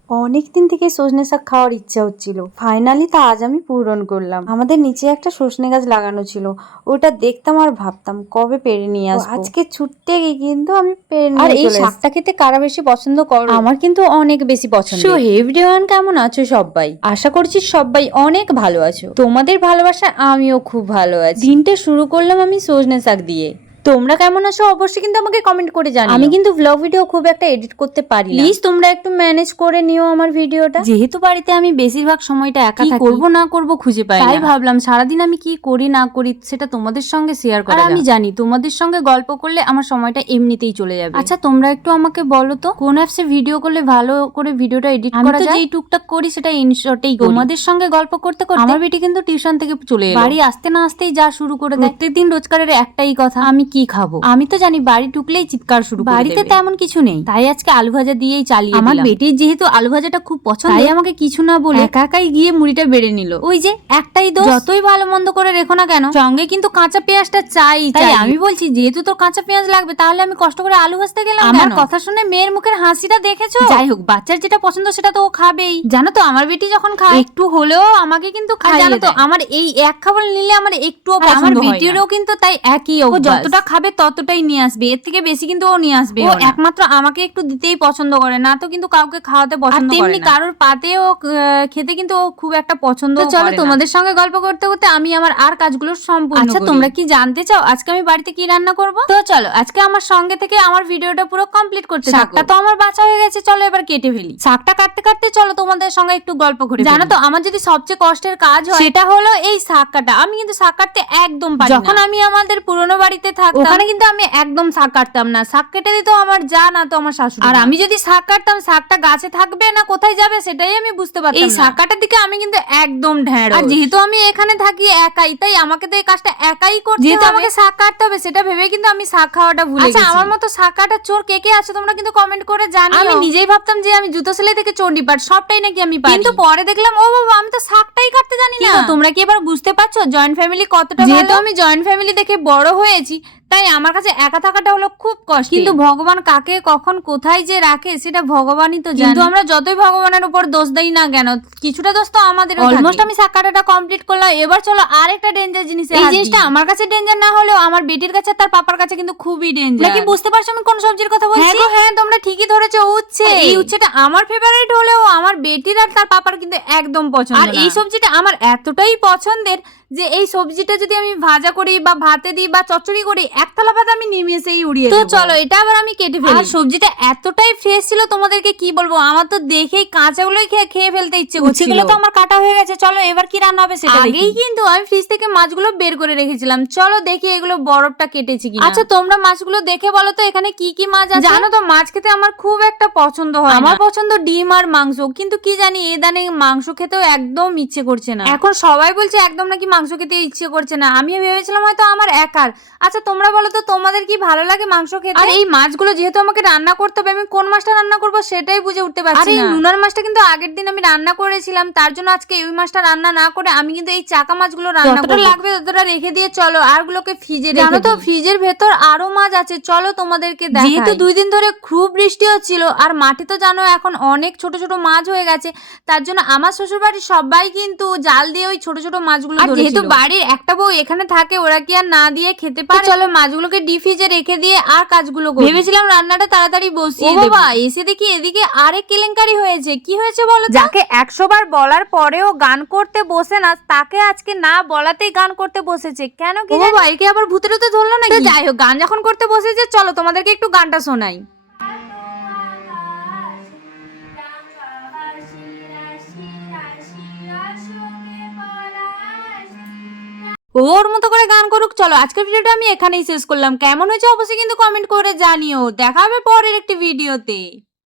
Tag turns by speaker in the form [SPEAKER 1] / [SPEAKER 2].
[SPEAKER 1] অনেকদিন থেকে সজনে শাক খাওয়ার ইচ্ছা হচ্ছিল, ফাইনালি তা আজ আমি পূরণ করলাম। আমাদের নিচে একটা সজনে গাছ লাগানো ছিল, ওটা দেখতাম আর ভাবতাম কবে পেরে নিয়ে আসবো। আজকে ছুটতে গিয়ে কিন্তু আমি পেরে নিয়ে চলে এসেছি। আর এই শাকটা খেতে কারা বেশি পছন্দ করো? আমার কিন্তু অনেক বেশি পছন্দ। সো এভরিওয়ান, কেমন আছো সবাই? আশা করছি সবাই অনেক ভালো আছো। তোমাদের ভালোবাসা আমিও খুব ভালো আছি। দিনটা শুরু করলাম আমি সজনে শাক দিয়ে। তোমরা কেমন আছো অবশ্যই কিন্তু আমাকে কমেন্ট করে জানিও। আমি কিন্তু ব্লগ ভিডিও খুব একটা এডিট করতে পারি না, প্লিজ তোমরা একটু ম্যানেজ করে নিও আমার ভিডিওটা। যেহেতু বাড়িতে আমি বেশিরভাগ সময়টা একা থাকি, করব না করব খুঁজে পাই না, তাই ভাবলাম সারাদিন আমি কি করি না করি সেটা তোমাদের সঙ্গে শেয়ার করা। আর আমি জানি তোমাদের সঙ্গে গল্প করলে আমার সময়টা এমনিতেই চলে যাবে। আচ্ছা তোমরা একটু আমাকে বলো তো কোন অ্যাপসে ভিডিও করলে ভালো করে ভিডিওটা এডিট করা যায়? যেই টুকটাক করি সেটা ইনশর্টেই করি। তোমাদের সঙ্গে গল্প করতে করতে আমার বেটি কিন্তু টিউশন থেকে চলে এলো, বাড়ি আসতে না আসতেই যা শুরু করে দেয়। প্রত্যেকদিন রোজকারের একটাই কথা, আমি কি খাবো। আমি তো জানি বাড়ি ঢুকলেই চিৎকার শুরু করে দেবে। বাড়িতে তেমন কিছু নেই, তাই আজকে আলু ভাজা দিয়েই চালিয়ে দিলাম। আমার বেটির যেহেতু আলু ভাজাটা খুব পছন্দ, তাই আমাকে কিছু না বলে একা একাই গিয়ে মুড়িটা বেড়ে নিল। ওই যে একটাই দোষ, যতই ভালো মন্দ করে রেখো না কেন সঙ্গে কিন্তু কাঁচা পেঁয়াজটা চাই। তাই আমি বলছি যেহেতু তোর কাঁচা পেঁয়াজ লাগবে তাহলে আমি কষ্ট করে আলু ভাজতে গেলাম। আমার কথা শুনে মেয়ের মুখের হাসিটা দেখেছো? যাই হোক, বাচ্চার যেটা পছন্দ সেটা তো ও খাবেই। জানো তো আমার বেটি যখন খায় একটু হলেও আমাকে কিন্তু খায়। জানো তো আমার এই এক খাবার নিলে আমার একটুও পছন্দ হয় না। আমার বেটিরও কিন্তু তাই একই অভ্যাস, যতটা খাবে ততটাই নিয়ে আসবে, এর থেকে বেশি কিন্তু ও নিয়ে আসবে। ও একমাত্র আমাকে একটু দিতেই পছন্দ করে না, তো কিন্তু কাউকে খাওয়াতে পছন্দ করে না। তেমনি কারোর পাতে ও খেতে কিন্তু ও খুব একটা পছন্দ করে না। চলো তোমাদের সঙ্গে গল্প করতে করতে আমি আমার আর কাজগুলো সম্পূর্ণ করি। আচ্ছা তোমরা কি জানতে চাও আজকে আমি বাড়িতে কি রান্না করব? তো চলো আজকে আমার সঙ্গে থেকে আমার ভিডিওটা পুরো কমপ্লিট করতে থাকো। শাকটা তো আমার বাছা হয়ে গেছে, চলো এবার কেটে ফেলি। শাকটা কাটতে কাটতে চলো তোমাদের সঙ্গে একটু গল্প করি। জানো তো আমার যদি সবচেয়ে কষ্টের কাজ হয় সেটা হলো এই শাক কাটা। আমি কিন্তু শাক কাটতে একদম পারি না। যখন আমি আমাদের পুরনো বাড়িতে থাকতাম ওখানে কিন্তু আমি একদম শাক কাটতাম না, শাক কেটে দিত আমার যা না তো আমার শাশুড়ি। আর আমি যদি শাক কাটতাম শাকটা গাছে থাকবে না কোথায় যাবে সেটাই আমি বুঝতে পারতাম না। এই শাক কাটার দিকে আমি কিন্তু একদম ঢেঁড়স। আর যেহেতু আমি এখানে থাকি একাই, তাই আমাকে তো এই কাজটা একাই করতে হবে। যেহেতু আমাকে শাক কাটতে হবে সেটা ভেবে কিন্তু আমি শাক খাওয়াটা ভুলে গেছি। আচ্ছা আমার মতো শাক কাটার চোর কে কে আছে তোমরা কিন্তু কমেন্ট করে জানিও। আমি নিজেই ভাবতাম যে আমি জুতো সেলাই থেকে চণ্ডীপাঠ সবটাই নাকি আমি পারি, কিন্তু পরে দেখলাম ও বাবা আমি তো শাকটাই কাটতে জানি না। তোমরা কি এবার বুঝতে পারছো জয়েন্ট ফ্যামিলি কতটা? যেহেতু আমি জয়েন্ট ফ্যামিলি দেখে বড় হয়েছি তাই আমার কাছে একা থাকাটা হলো খুব কষ্ট। কিন্তু ভগবান কাকে কখন কোথায় যে রাখে সেটা ভগবানই তো জানে। কিন্তু আমরা যতই ভগবানের উপর দোষ দেই না কেন কিছুটা দোষ তো আমাদেরও থাকে। অলমোস্ট আমি শাক কাটাটা কমপ্লিট করলাম, এবার চলো আরেকটা ডেঞ্জার জিনিস। এই জিনিসটা আমার কাছে ডেঞ্জার না হলেও আমার বেটির কাছে তার পাপার কাছে কিন্তু খুবই ডেঞ্জার। নাকি বুঝতে পারছো আমি কোন সবজির কথা বলছি? হ্যাঁ তোমরা ঠিকই ধরেছো, উচ্ছে। এই উচ্ছেটা আমার ফেভারিট হলেও আমার বেটির আর তার পাপার কিন্তু একদম পছন্দ না। আর এই সবজিটা আমার এতটাই পছন্দের যে এই সবজিটা যদি আমি ভাজা করি বা ভাতে দিই বা চচ্চড়ি করি এক থালা ভাত আমি নিমিষেই উড়িয়ে দেব। তো চলো এটা আবার আমি কেটে ফেলি। আর সবজিটা এতটাই ফ্রেশ ছিল তোমাদেরকে কি বলবো, আমার তো দেখেই কাঁচাগুলোই খেয়ে ফেলতে ইচ্ছে করছিল। সেগুলো তো আমার কাটা হয়ে গেছে, চলো এবার কি রান্না হবে সেটা দেখি। আগেই কিন্তু আমি ফ্রিজ থেকে মাছগুলো বের করে রেখেছিলাম, চলো দেখি এগুলো বরফটা কেটেছি কিনা। আচ্ছা তোমরা মাছগুলো দেখে বলো তো এখানে কি কি মাছ আছে। জানো তো মাছ খেতে আমার খুব একটা পছন্দ হয় না। আমার পছন্দ ডিম আর মাংস, কিন্তু কি জানি এদানে মাংস খেতেও একদম ইচ্ছে করছে না। এখন সবাই বলছে একদম নাকি মাংস খেতে ইচ্ছে করছে না, আমিও ভেবেছিলাম হয়তো আমার একার। আচ্ছা তোমরা বলো তো তোমাদের কি ভালো লাগে মাংস খেতে? আর এই মাছগুলো যেহেতু আমাকে রান্না করতে হবে আমি কোন মাছটা রান্না করবো সেটাই বুঝে উঠতে পারছি না। আর এই নুনার মাছটা কিন্তু আগের দিন আমি রান্না করেছিলাম, তার জন্য আজকে ওই মাছটা রান্না না করে আমি কিন্তু এই চাকা মাছগুলো রান্না করব। যতটা লাগবে ততটা রেখে দিয়ে চলো আরগুলোকে ফ্রিজে রেখে। জানো তো ফ্রিজের ভেতর আরো মাছ আছে, চলো তোমাদেরকে দেখাই। যেহেতু 2 দিন ধরে খুব বৃষ্টি হচ্ছিল আর মাঠে তো জানো এখন অনেক ছোট ছোট মাছ হয়ে গেছে, তার জন্য আমার শ্বশুর বাড়ির সবাই কিন্তু জাল দিয়ে ওই ছোট ছোট মাছগুলো ধরেছিল। যেহেতু বাড়ির একটা বউ এখানে থাকে ওরা কি আর না দিয়ে খেতে পারে? চলো মাছগুলোকে ডিপ ফ্রিজে রেখে দিয়ে আর কাজগুলো করি। ভেবেছিলাম রান্নাটা তাড়াতাড়ি বসিয়ে দেব, বাবা এসে দেখি এদিকে আরেক কেলেঙ্কারি হয়েছে। কি হয়েছে বলো? যাকে 100 বার বলার পরেও গান করতে বসে না তাকে আজকে না বলাতেই গান করতে বসেছে কেন? কি বাবা একে আবার ভূতের তো ধরলো নাকি? যাই হোক গান যখন করতে বসেছে চলো তোমাদেরকে একটু গানটা শোনাই। ওর মতো করে গান করুক, চলো আজকের ভিডিওটা আমি এখানেই শেষ করলাম। কেমন হয়েছে অবশ্যই কিন্তু কমেন্ট করে জানিও। দেখা হবে পরের একটি ভিডিওতে।